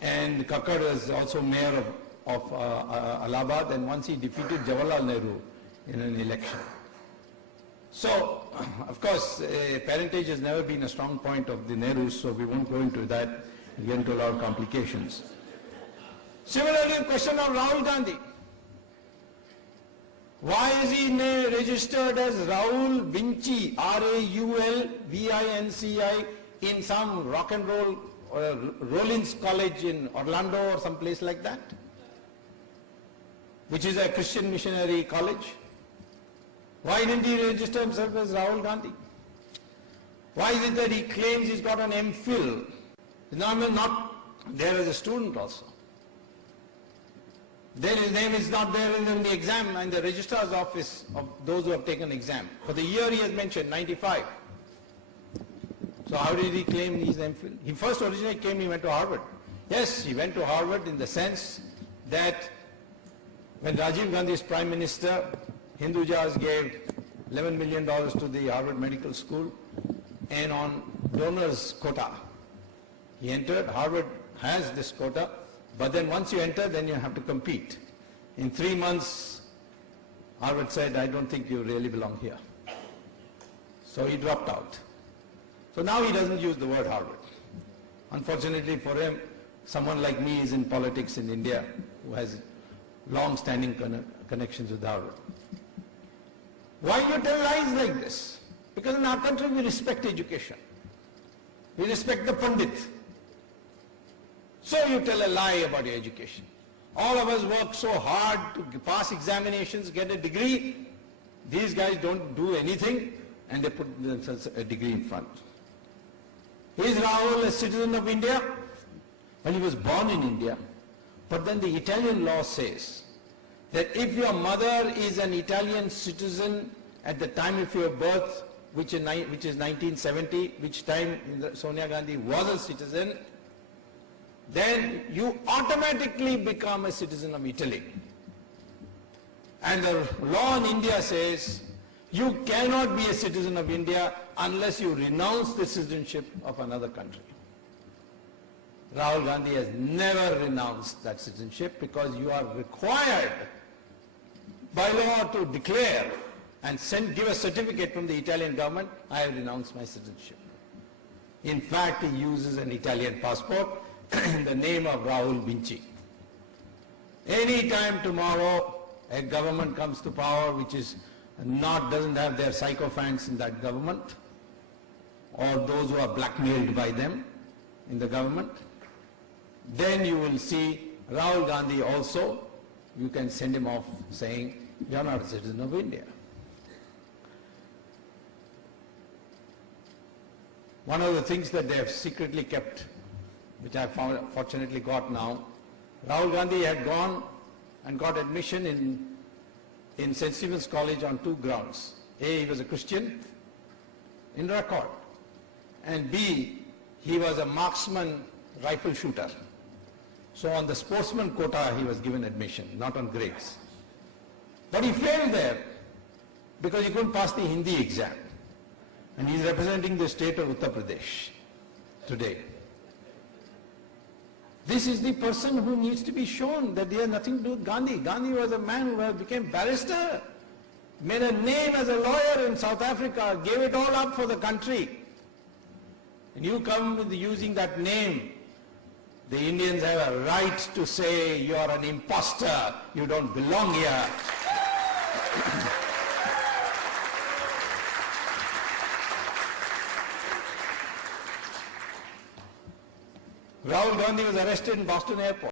and Kakkad was also mayor of Allahabad, and once he defeated Jawaharlal Nehru in an election. So, of course, parentage has never been a strong point of the Nehrus, so we won't go into that. We get into a lot of complications. Similarly, the question of Rahul Gandhi. Why is he registered as Raul Vinci, R-A-U-L-V-I-N-C-I, in some rock and roll Rollins College in Orlando or some place like that, which is a Christian missionary college? Why didn't he register himself as Rahul Gandhi? Why is it that he claims he's got an MPhil? He's not there as a student also. Then his name is not there in the exam and the registrar's office of those who have taken exam. For the year he has mentioned, 95. So how did he claim he's MPhil? He first originally claimed he went to Harvard. Yes, he went to Harvard in the sense that when Rajiv Gandhi is Prime Minister, Hindujas gave $11 million to the Harvard Medical School, and on donors quota. He entered. Harvard has this quota, but then once you enter, then you have to compete. In 3 months, Harvard said, I don't think you really belong here. So he dropped out. So now he doesn't use the word Harvard. Unfortunately for him, someone like me is in politics in India who has long-standing connections with Harvard. Why you tell lies like this? Because in our country we respect education. We respect the Pandit. So you tell a lie about your education. All of us work so hard to pass examinations, get a degree. These guys don't do anything and they put themselves a degree in front. Is Rahul a citizen of India? Well, he was born in India. But then the Italian law says that if your mother is an Italian citizen at the time of your birth, which is 1970, which time Sonia Gandhi was a citizen, then you automatically become a citizen of Italy. And the law in India says you cannot be a citizen of India unless you renounce the citizenship of another country. Rahul Gandhi has never renounced that citizenship because you are required by law to declare and give a certificate from the Italian government, I have renounced my citizenship. In fact, he uses an Italian passport in the name of Raul Vinci. Any time tomorrow a government comes to power which is doesn't have their sycophants in that government, or those who are blackmailed by them in the government, then you will see Rahul Gandhi also, you can send him off saying, you are not a citizen of India. One of the things that they have secretly kept, which I fortunately got now, Rahul Gandhi had gone and got admission in St. Stephen's College on 2 grounds. A, he was a Christian in record, and B, he was a marksman rifle shooter. So on the sportsman quota he was given admission, not on grades. But he failed there because he couldn't pass the Hindi exam. And he's representing the state of Uttar Pradesh today. This is the person who needs to be shown that he has nothing to do with Gandhi. Gandhi was a man who became barrister, made a name as a lawyer in South Africa, gave it all up for the country. And you come with using that name, the Indians have a right to say you are an imposter, you don't belong here. Rahul Gandhi was arrested in Boston airport.